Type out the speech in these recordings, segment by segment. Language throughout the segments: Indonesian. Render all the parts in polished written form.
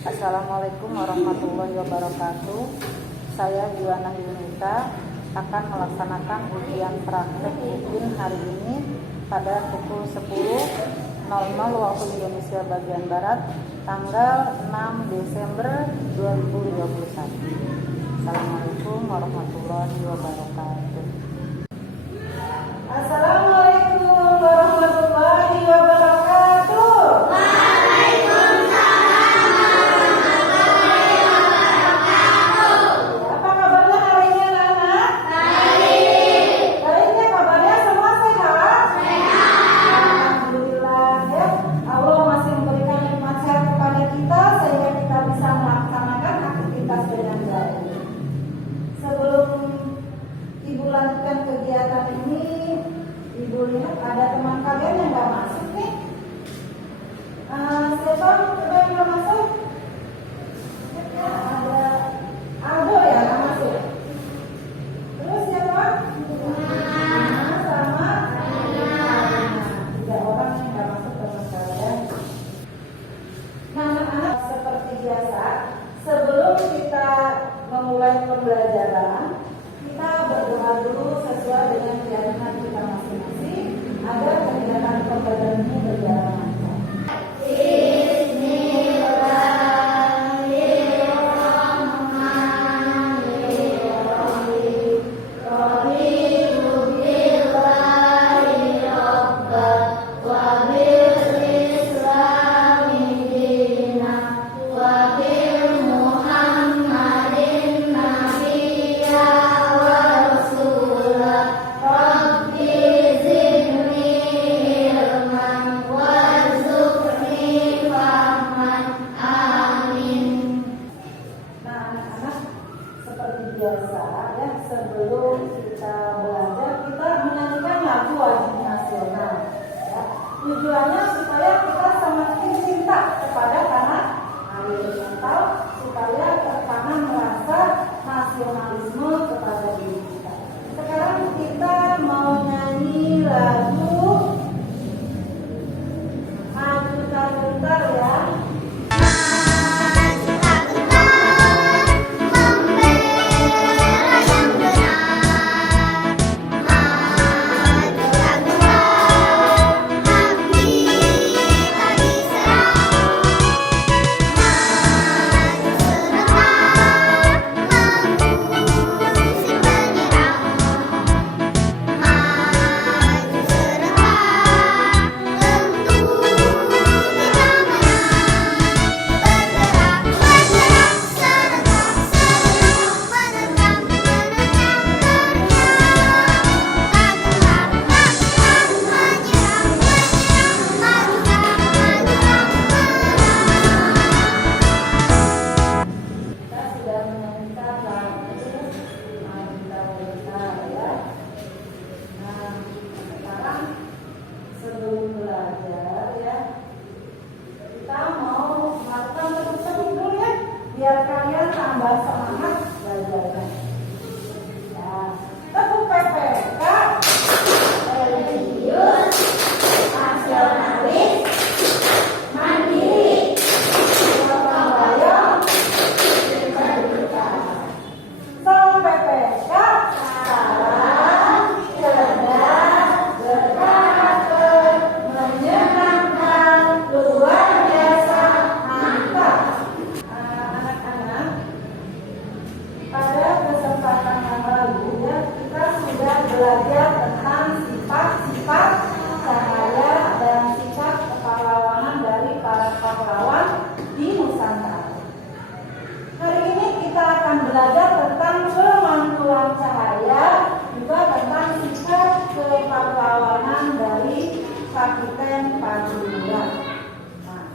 Assalamualaikum warahmatullahi wabarakatuh. Saya Juwana Yunita akan melaksanakan ujian praktek UPIN hari ini pada pukul 10.00 waktu Indonesia bagian Barat, tanggal 6 Desember 2021. Assalamualaikum warahmatullahi wabarakatuh. Assalamualaikum warahmatullahi wabarakatuh. Apa kabarnya hari ini anak-anak? Baik. Baiknya kabarnya semua sehat? Alhamdulillah ya. Allah masih memberikan nikmat sehat kepada kita sehingga kita bisa melaksanakan aktivitas dengan baik. Sebelum Ibu lanjutkan kegiatan ini, Ibu lihat ada teman kalian yang nggak masuk nih. Siapa yang nggak masuk? Ada Aldo ya nggak masuk. Terus siapa? Sama tiga orang yang nggak masuk teman kalian. Nah, anak-anak seperti biasa, sebelum kita memulai pembelajaran, kita berdoa dulu sesuai dengan keyakinan kita masing-masing agar kegiatan pembelajaran ini berjalan lancar. Biasa ya, sebelum kita belajar kita menyanyikan lagu wajib nasional ya. Tujuannya supaya kita semakin cinta kepada tanah air atau supaya tertanam rasa nasionalisme kepada diri kita. Sekarang kita mau nyanyi lagu Ajudan Bentar ya. Biar kalian tambah semangat belajarnya. Ya, tepuk PPK, religius, nasionalis, mandiri, gotong royong, berdikari. Salam PPK, salam cerdas, berkarakter, menyenangkan, luar biasa, mantap. Pada kesempatan yang lalu ya, kita sudah belajar tentang sifat-sifat cahaya dan sifat kepahlawanan dari para pahlawan di Nusantara. Hari ini kita akan belajar tentang pemantulan cahaya, juga tentang sifat kepahlawanan dari Kapiten Padura. Nah,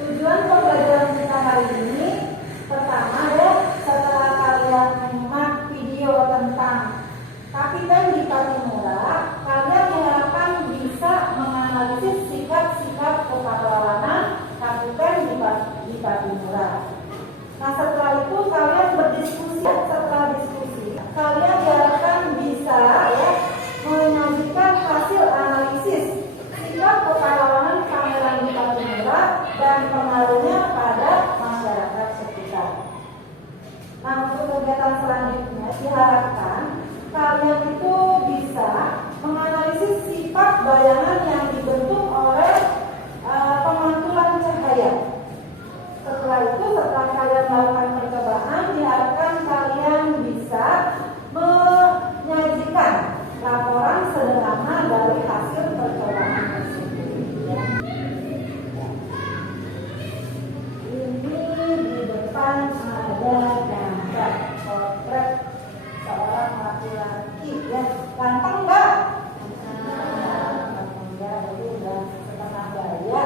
tujuan pembelajaran kita hari ini pertama ya, setelah kalian menyimak video tentang Kapiten di Patimura, kalian diharapkan bisa menganalisis sifat-sifat kepahlawanan Kapiten di Patimura. Nah, setelah itu kalian berdiskusi. Setelah diskusi, kalian diharapkan bisa ya menyajikan hasil analisis sifat kepahlawanan Pangeran di Patimura dan pengaruh hasilnya pada masyarakat sekitar. Nah, untuk kegiatan selanjutnya diharapkan kalian itu bisa menganalisis sifat bayangan yang dibentuk oleh pemantulan cahaya. Setelah itu, setelah kalian melakukan percobaan, diharapkan kalian bisa menyajikan laporan sederhana dari hasil percobaan tersebut. Ini di depan ada gambar potret seorang laki-laki, ya. Ganteng nggak? Ganteng nggak? Jadi udah setengah gaya.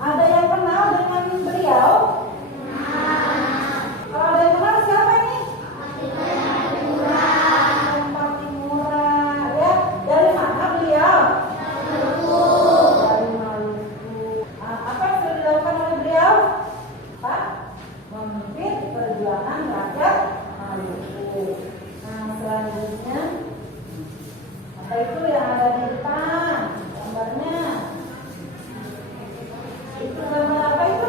Ada yang kenal dengan beliau? Kalau ada yang kenal, siapa ini? Patimura, ya. Dari mana beliau? Dari Maluku. Apa yang sudah dilakukan oleh beliau? Pak, memimpin perjuangan rakyat Maluku. Nah, selanjutnya apa itu yang ada di depan gambarnya? Itu gambar apa itu?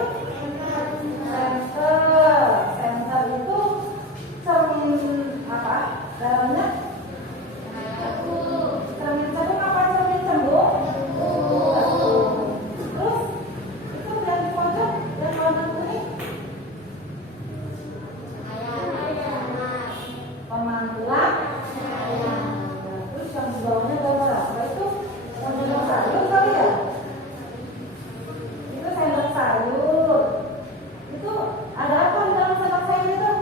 Sensor itu cermin apa? Dalamnya cermin cembung apa cermin cembung? Terus itu yang di pojok yang warna kuning pemantulan. Terus yang di bawahnya gambar apa itu? Sendok sayur kali ya? Itu sendok sayur. Itu ada apa di dalam sendok sayur itu?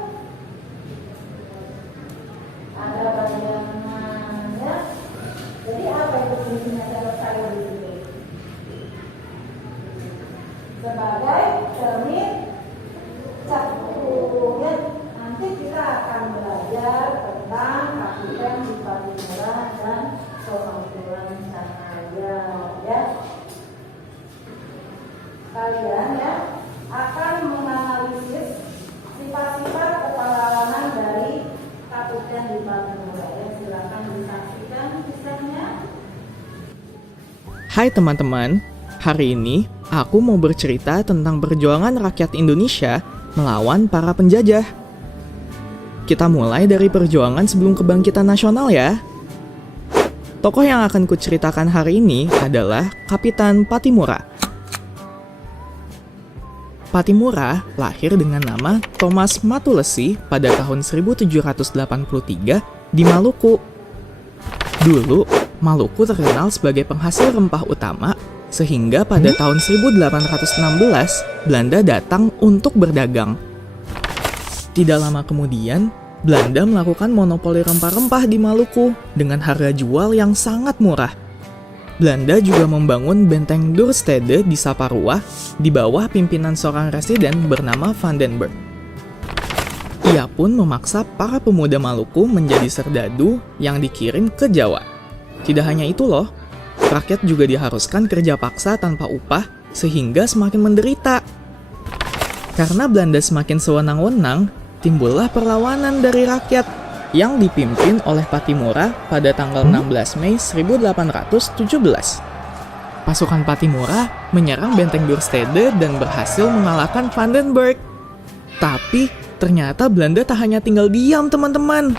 Ada bayangannya. Jadi apa itu fungsinya sendok sayur di sini? Sebagai cermin cembung, ya. Nanti kita akan belajar tentang kapiten di Patimura dan pemantulan cahaya, ya. Kalian, ya, akan menganalisis sifat-sifat kepelawanan dari kapiten di Patimura, ya. Silakan disaksikan kisahnya. Hai teman-teman, hari ini aku mau bercerita tentang perjuangan rakyat Indonesia melawan para penjajah. Kita mulai dari perjuangan sebelum kebangkitan nasional ya. Tokoh yang akan kuceritakan hari ini adalah Kapitan Patimura. Patimura lahir dengan nama Thomas Matulesi pada tahun 1783 di Maluku. Dulu, Maluku terkenal sebagai penghasil rempah utama, sehingga pada tahun 1816, Belanda datang untuk berdagang. Tidak lama kemudian, Belanda melakukan monopoli rempah-rempah di Maluku dengan harga jual yang sangat murah. Belanda juga membangun benteng Dorstede di Saparua di bawah pimpinan seorang residen bernama Van den Berg. Ia pun memaksa para pemuda Maluku menjadi serdadu yang dikirim ke Jawa. Tidak hanya itu loh, rakyat juga diharuskan kerja paksa tanpa upah sehingga semakin menderita. Karena Belanda semakin sewenang-wenang, timbullah perlawanan dari rakyat yang dipimpin oleh Patimura pada tanggal 16 Mei 1817. Pasukan Patimura menyerang benteng Dorstede dan berhasil mengalahkan Van den Berg. Tapi ternyata Belanda tak hanya tinggal diam, teman-teman.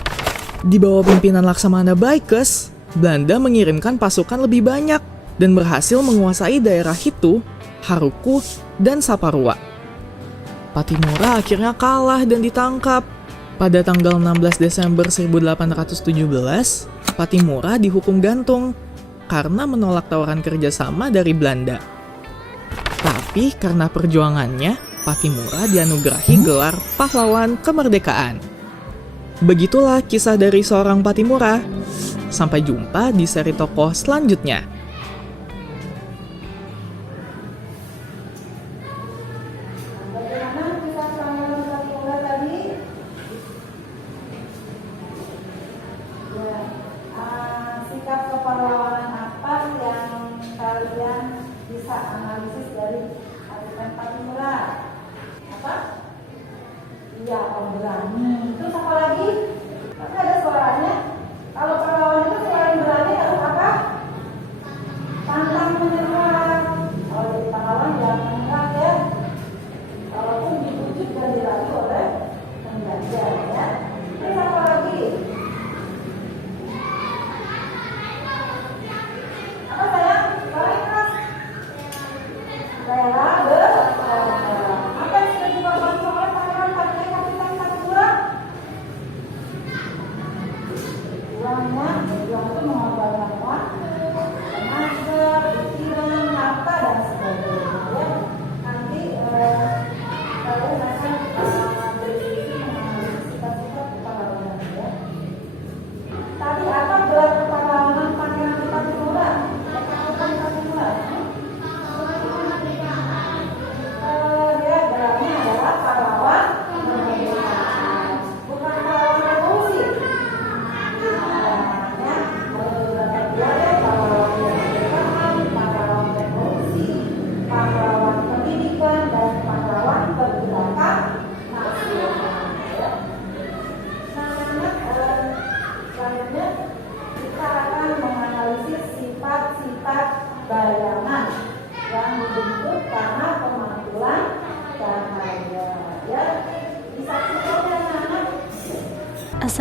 Di bawah pimpinan Laksamana Baikes, Belanda mengirimkan pasukan lebih banyak dan berhasil menguasai daerah Hitu, Haruku, dan Saparua. Patimura akhirnya kalah dan ditangkap. Pada tanggal 16 Desember 1817, Patimura dihukum gantung karena menolak tawaran kerjasama dari Belanda. Tapi karena perjuangannya, Patimura dianugerahi gelar pahlawan kemerdekaan. Begitulah kisah dari seorang Patimura. Sampai jumpa di seri tokoh selanjutnya. Bagaimana kisah pahlawan Patimura tadi? Ya, sikap kepahlawanan apa yang kalian bisa analisis dari Kapitan Patimura? Apa? Iya, pemberani. Terus apa lagi? Pasti ada suaranya. Kalau pahlawan itu selain berani harus apa?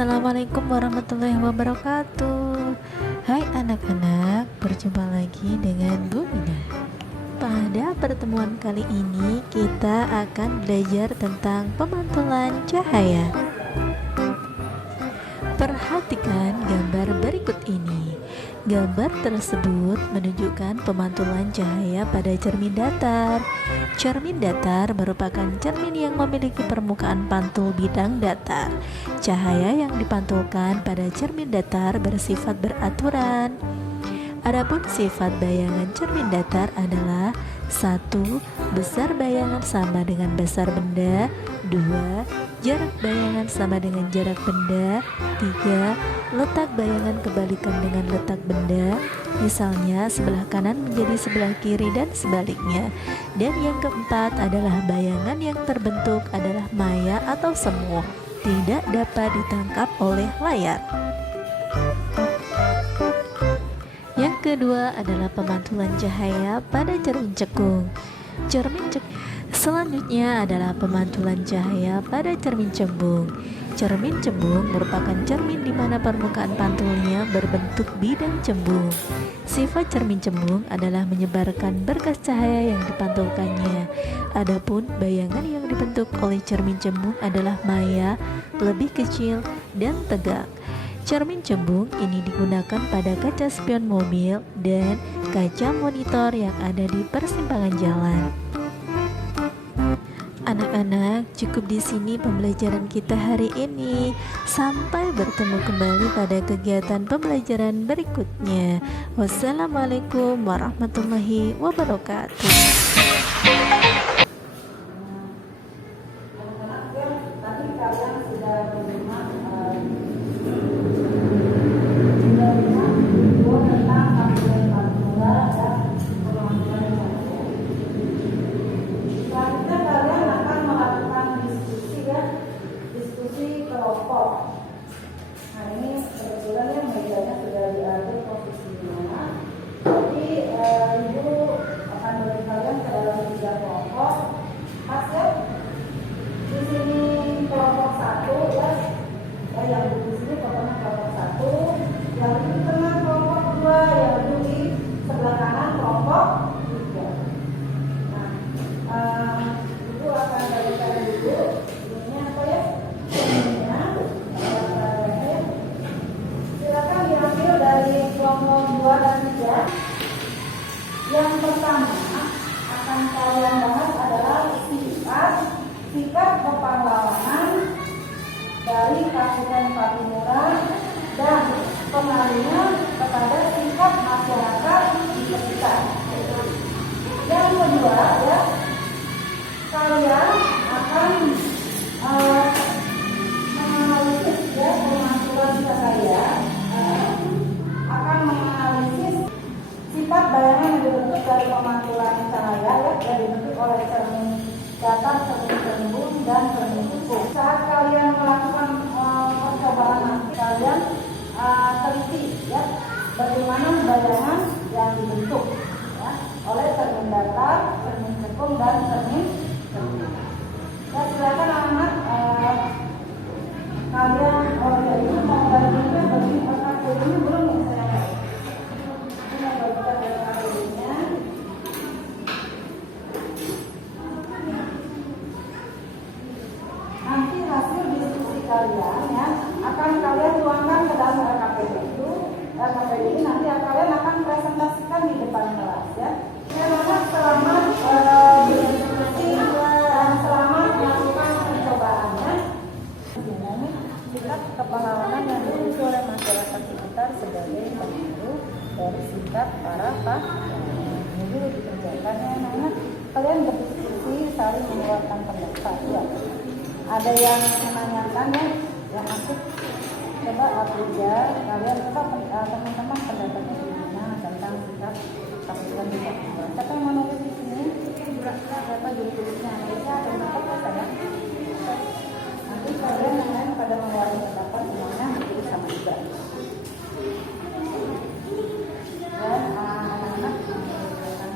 Assalamualaikum warahmatullahi wabarakatuh. Hai anak-anak, berjumpa lagi dengan Bu Mina. Pada pertemuan kali ini kita akan belajar tentang pemantulan cahaya. Perhatikan gambar berikut ini. Gambar tersebut menunjukkan pemantulan cahaya pada cermin datar. Cermin datar merupakan cermin yang memiliki permukaan pantul bidang datar. Cahaya yang dipantulkan pada cermin datar bersifat beraturan. Adapun sifat bayangan cermin datar adalah 1. Besar bayangan sama dengan besar benda. 2. Jarak bayangan sama dengan jarak benda. 3. Letak bayangan kebalikan dengan letak benda. Misalnya sebelah kanan menjadi sebelah kiri dan sebaliknya. Dan yang keempat adalah bayangan yang terbentuk adalah maya atau semu, tidak dapat ditangkap oleh layar. Yang kedua adalah pemantulan cahaya pada cermin cekung. Selanjutnya adalah pemantulan cahaya pada cermin cembung. Cermin cembung merupakan cermin di mana permukaan pantulnya berbentuk bidang cembung. Sifat cermin cembung adalah menyebarkan berkas cahaya yang dipantulkannya. Adapun bayangan yang dibentuk oleh cermin cembung adalah maya, lebih kecil dan tegak. Cermin cembung ini digunakan pada kaca spion mobil dan kaca monitor yang ada di persimpangan jalan. Anak-anak, cukup di sini pembelajaran kita hari ini. Sampai bertemu kembali pada kegiatan pembelajaran berikutnya. Wassalamualaikum warahmatullahi wabarakatuh. Tadi kalian sudah menerima video tentang pantulan dan pemantulan cahaya. Selanjutnya kalian akan melakukan diskusi kelompok. Nah ini kebetulan yang mejanya sudah diatur posisinya. Jadi ibu akan bagi kalian ke dalam 3 kelompok. Pas ya? Di sini kelompok 1 ya. Yang di sini pokoknya kelompok 1. Yang di tengah kelompok 2, yang di sebelah kanan kelompok 3. Nah, ibu akan bagikan dulu ini apa ya? Silakan diambil dari kelompok 2 dan 3. Yang pertama akan kalian bahas adalah sikap kepahlawanan dari Kabupaten Patimura dan pengaruhnya kepada sikap masyarakat di sekitar. Yang kedua ya, kalian akan menganalisis ya pemantulan cahaya, akan menganalisis sifat bayangan yang dibentuk dari pemantulan cahaya ya, yang dibentuk oleh cermin datar, cermin cembung dan cermin cekung. Saat kalian melakukan percobaan nanti, kalian teliti ya bagaimana bayangan yang dibentuk ya, oleh cermin datar, cermin cekung dan cermin cembung. Ya silakan anak-anak kalian ini mau bagikan bagi ini belum ya saya. Ini mau bagikan APD-nya. Nanti hasil diskusi kalian ya akan kalian tuangkan ke dalam LKPD itu. LKPD ini nanti kalian akan presentasikan di depan kelas ya. Selamat berdiskusi dan selamat melakukan percobaannya. Sikap kepahlawanan yang dimiliki oleh masyarakat sekitar sebagai pengaruh dari sikap para pahlawan. Ini dulu dikerjakan ya anak-anak. Kalian berdiskusi saling mengeluarkan pendapat ya. Ada yang menanyakan ya, yang aktif coba Aprija, kalian coba teman-teman pendapatnya gimana tentang sikap pasukan di Papua. Siapa yang menulis di sini? Siapa juru tulisnya? Aisyah atau siapa saya? Nanti kalian yang lain pada mengeluarkan pendapat semuanya nanti sama juga. Dan anak-anak yang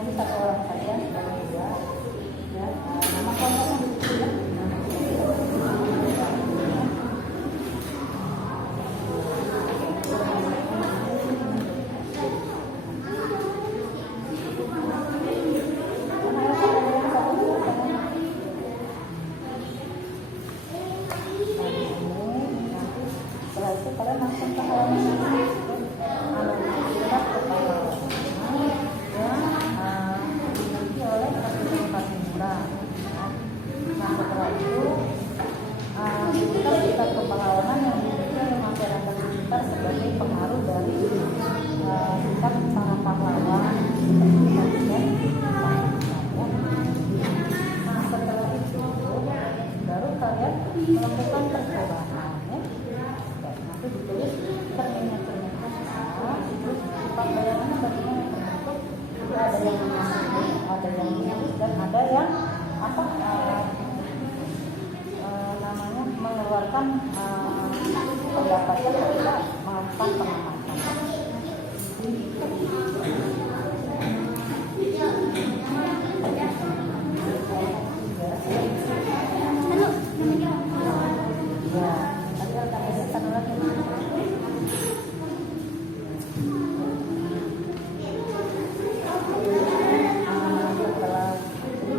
nulis 1 orang saja, sebagai 2 ya, nama kelompoknya di situ ya. ada yang menulis dan ada yang namanya mengeluarkan pendapatnya ketika melakukan pengamatan.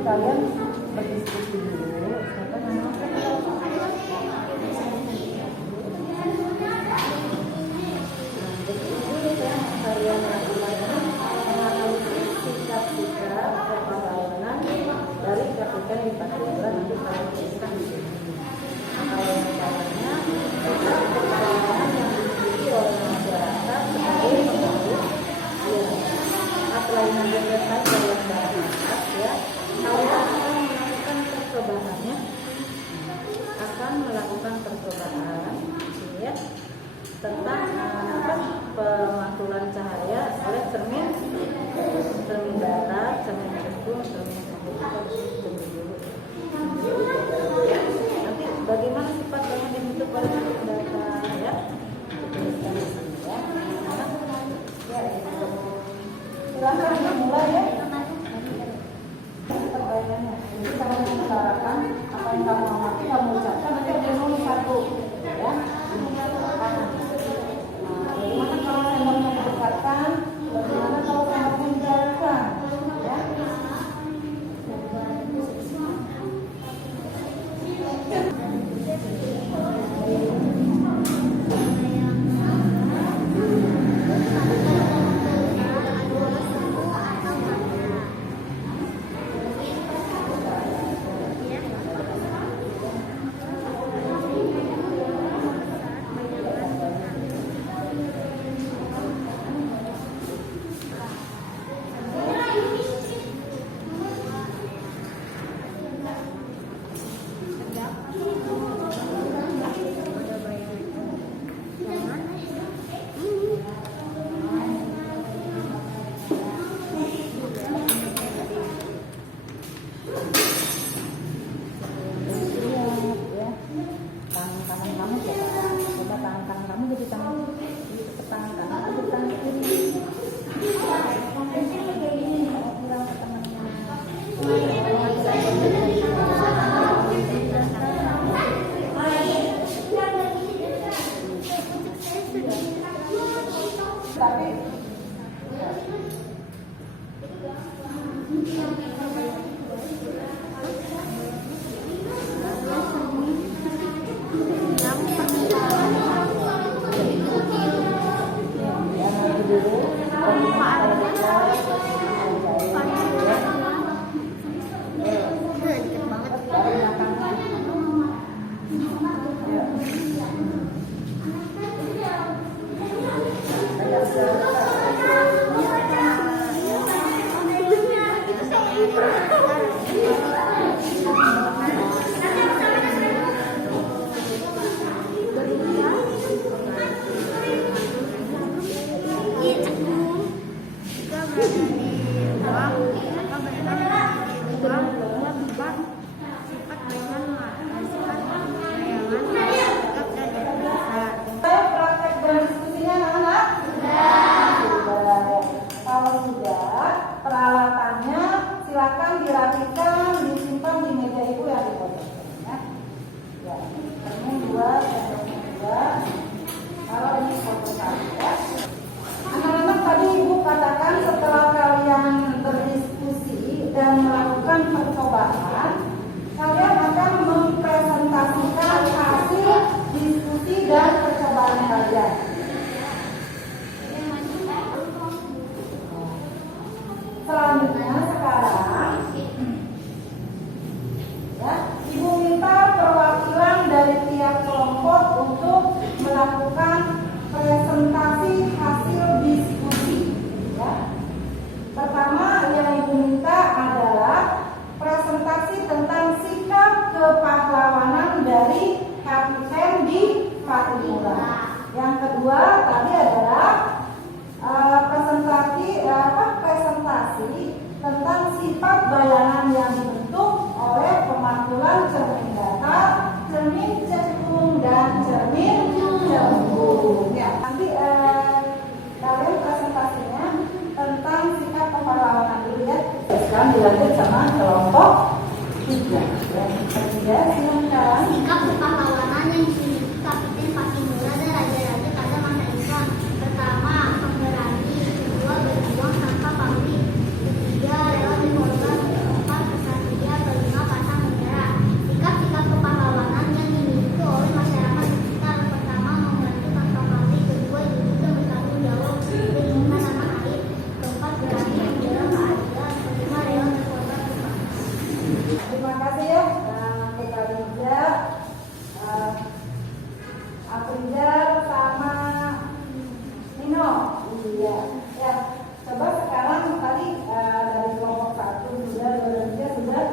Kalian berdiskusi dulu, siapa namanya? Kalian lakukan menganalisis sikap-sikap perlawanan dari Kapiten di Patria nanti kalian tuliskan di sini. Kalau caranya sikap perlawanan yang dimiliki oleh masyarakat sebagai pengurus, selain ada desain dari masyarakat, ya. Kalau akan melakukan percobaan ya, tentang pemantulan cahaya oleh cermin barat, cermin hukum, cermin ya. Nanti bagaimana sifat yang dibentuk oleh cermin data ya, dituliskan di sini ya. Silakan dimulai ya. Pertanyaannya, jadi kamu mengutarakan apa yang kamu amati, kamu ucapkan, nanti ada nulis satu, ya. Bagaimana kalau sendoknya didekatkan, bagaimana kalau sendoknya dijauhkan, ya. Selanjutnya sekarang ya, Ibu minta perwakilan dari tiap kelompok untuk melakukan presentasi hasil diskusi ya. tentang sifat bayangan yang dibentuk oleh pemantulan cermin datar, cermin cekung, dan cermin cembung. Ya, nanti kalian presentasinya tentang sifat kepahlawanan dulu ya. Sekarang dilanjut sama kelompok 3. Ya, silakan. Sikap kepahlawanan yang dimiliki Kapiten Patimura dan raja-raja pada masa Islam. Pertama, pemberani. Kedua, berjuang tanpa pamrih. Ketiga, rela berkorban. Keempat, kesatria. Kelima, pantang menyerah. Sikap-sikap kepahlawanan yang dimiliki oleh masyarakat sekitar. Pertama, membantu tanpa pamrih. Kedua, hidup dan bertanggung jawab dengan tanah air. Keempat, berani membela keadilan. Kelima, rela berkorban. Terima kasih ya, kita lihat Afrizal sama Nino. Iya, ya. Coba sekarang tadi dari kelompok 1 sudah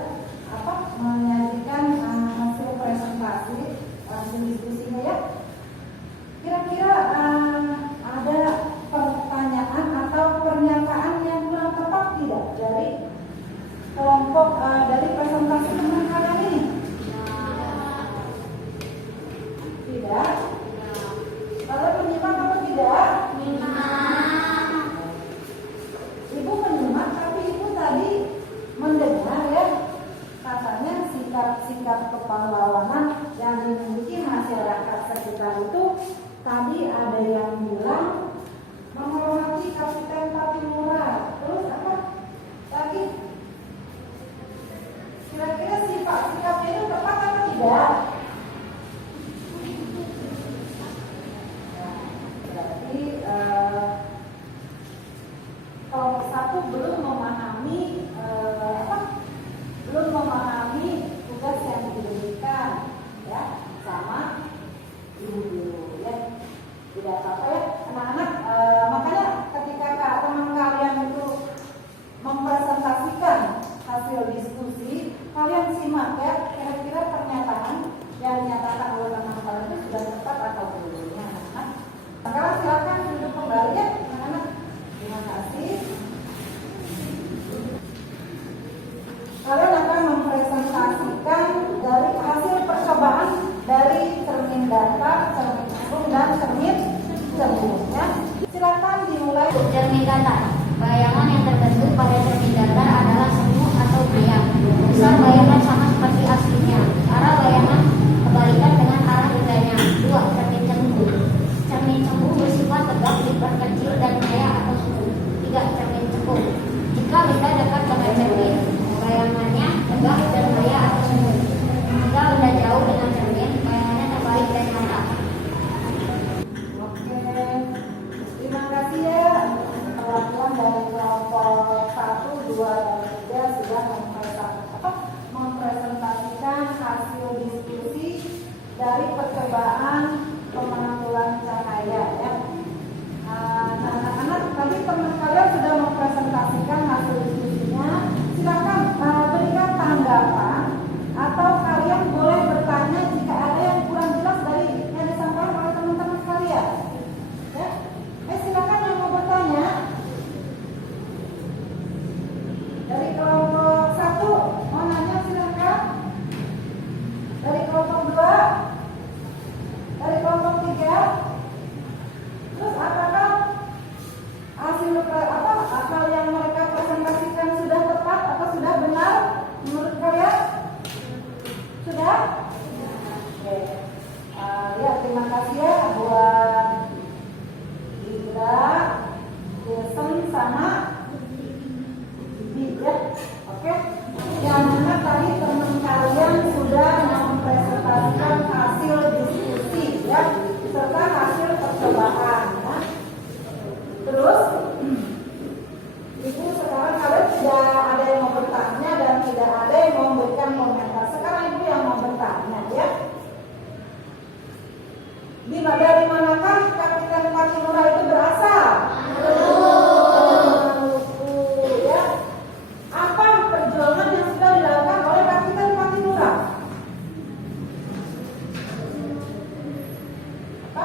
menyajikan hasil presentasi, hasil diskusinya ya. Kira-kira ada pertanyaan atau pernyataan yang kurang tepat tidak dari kelompok dari presentasi teman kalian ini? Tidak. Kalau menyimak apa tidak? Ibu menyimak, tapi ibu tadi mendengar ya, katanya sikap-sikap kepahlawanan yang dimiliki masyarakat sekitar itu tadi ada yang bilang menghormati Kapiten Patimura. Terus apa lagi? Kira-kira sikap-sikapnya itu tepat atau tidak? Berarti kelompok 1 belum memahami belum memahami tugas yang diberikan ya sama ibu guru ya. Tidak apa-apa ya anak-anak, makanya ketika teman kalian itu mempresentasikan hasil diskusi, kalian simak ya, kira-kira pernyataan yang dinyatakan oleh teman kalian itu sudah tepat atau belum ya anak-anak. Sekarang silakan duduk kembali ya anak-anak. Terima kasih. Kalian akan mempresentasikan dari hasil percobaan dari cermin datar, cermin cembung, dan cermin cembung ya. Silakan dimulai. Cermin datar. Bayangan yang terbentuk pada cermin datar adalah semu atau bayang. Besar bayangan sama seperti aslinya. Arah bayangan kebalikan dengan arah bendanya. 2. Cermin cembung. Cermin cembung bersifat tegak, diperkecil dan maya atau semu. 3. Cermin cembung. Jika benda dekat dengan cermin, bayangannya tegak dan maya atau semu. Jika benda jauh dengan cermin, bayangannya terbalik dan mata. Oke, terima kasih ya. Perwakilan dari kelompok 1, 2, dan 3 sudah mempresentasikan hasil diskusi dari percobaan pemantulan cahaya ya. Anak-anak, tadi teman kalian sudah mempresentasikan hasil diskusinya. Silakan berikan tanggapan atau kalian boleh bertanya jika ada yang kurang jelas dari yang disampaikan oleh teman-teman kalian. Ya, silakan yang mau bertanya. Dari kelompok 1 mau nanya silakan. Dari kelompok 2, dari kelompok 3. Terus apakah hasil akal yang mereka presentasikan sudah tepat atau sudah benar menurut kalian? Sudah? Oke. Ya, terima kasih ya buat Indra, Jason sama Bibi ya. Oke. Yang mana tadi teman kalian sudah mempresentasikan hasil diskusi ya, serta hasil percobaan ya. Terus Ibu sekarang kalian tidak ada yang mau bertanya dan tidak ada yang mau memberikan komentar. Sekarang Ibu yang mau bertanya ya. Dari manakah Kapiten Patimura itu berasal? Maluku ya. Apa perjuangan yang sudah dilakukan oleh Kapiten Patimura? Apa?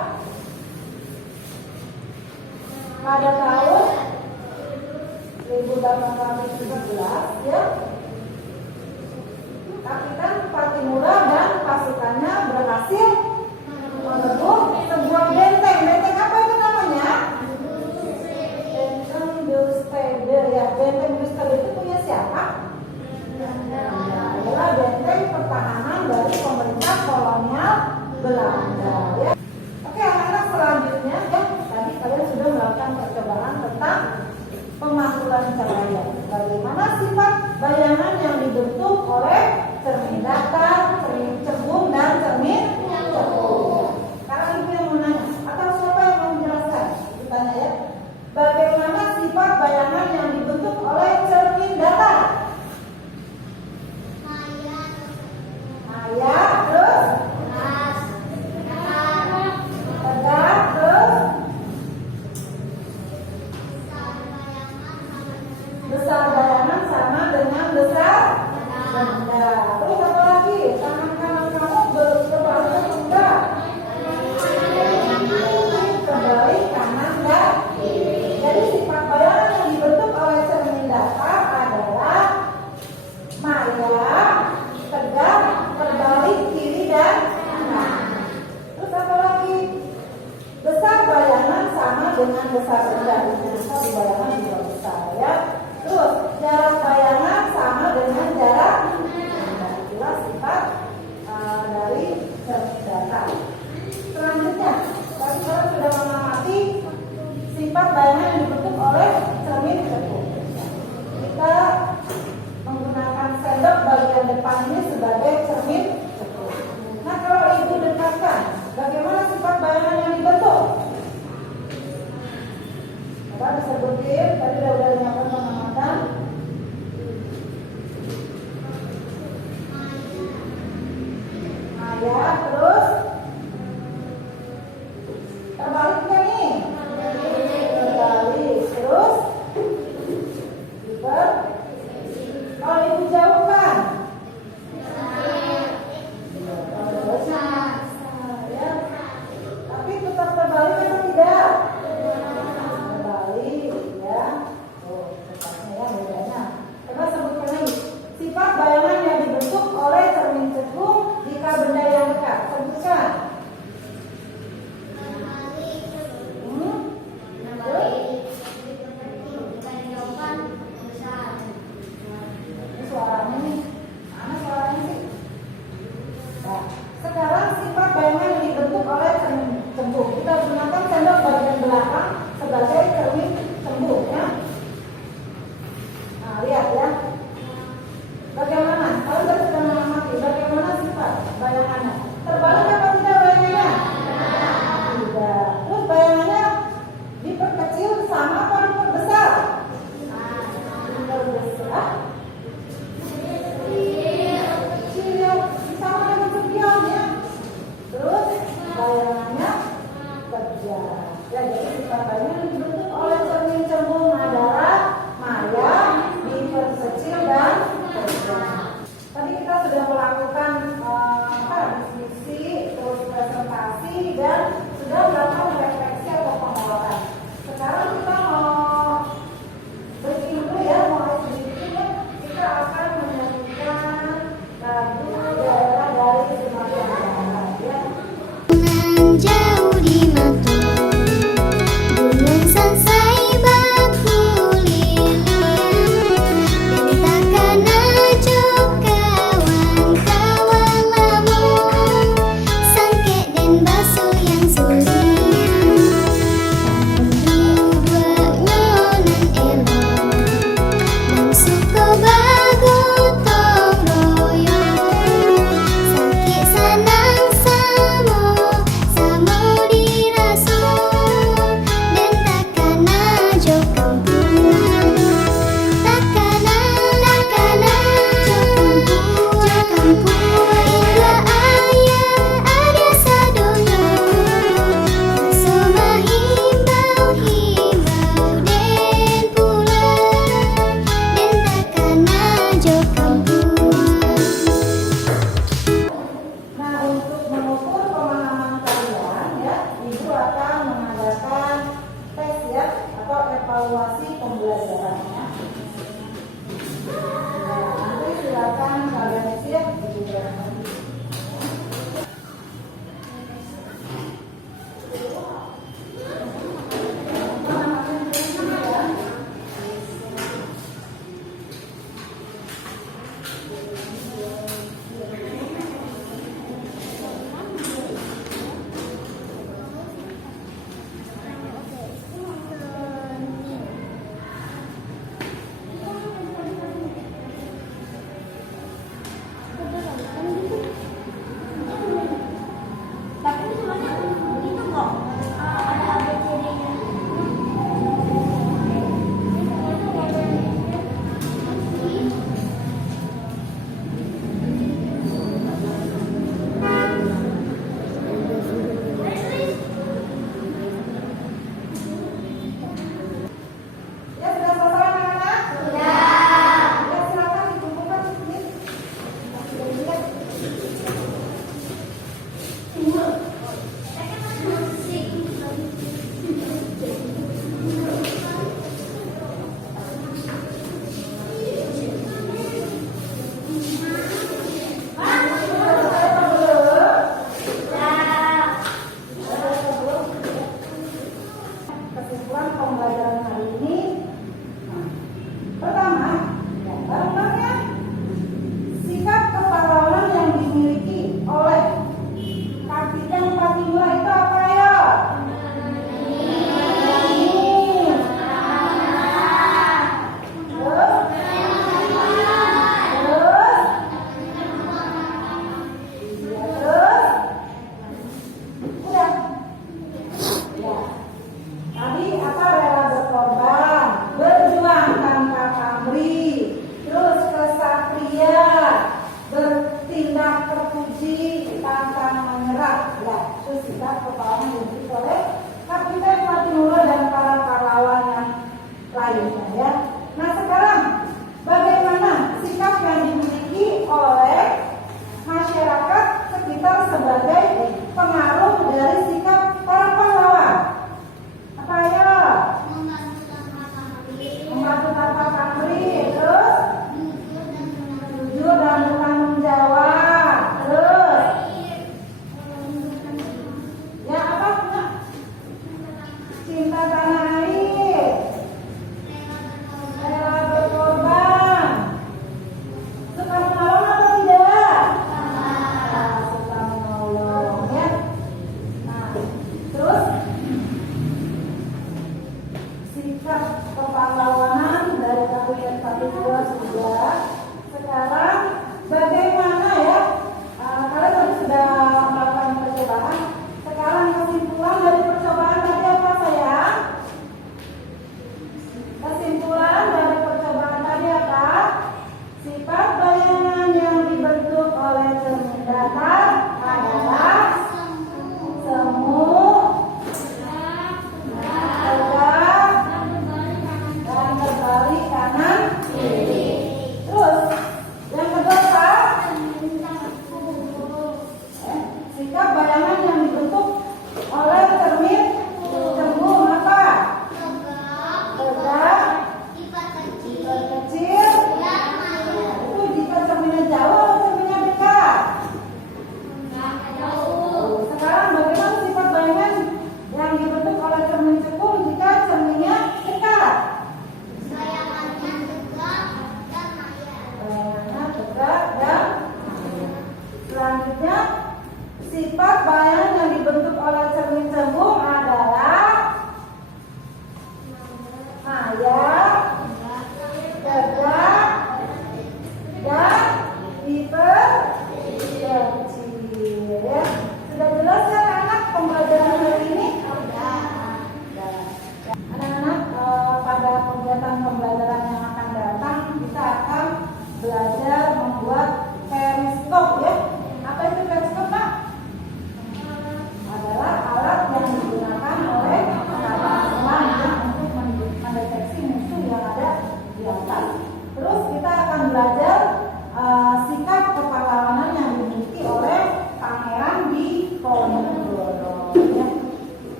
sudah melakukan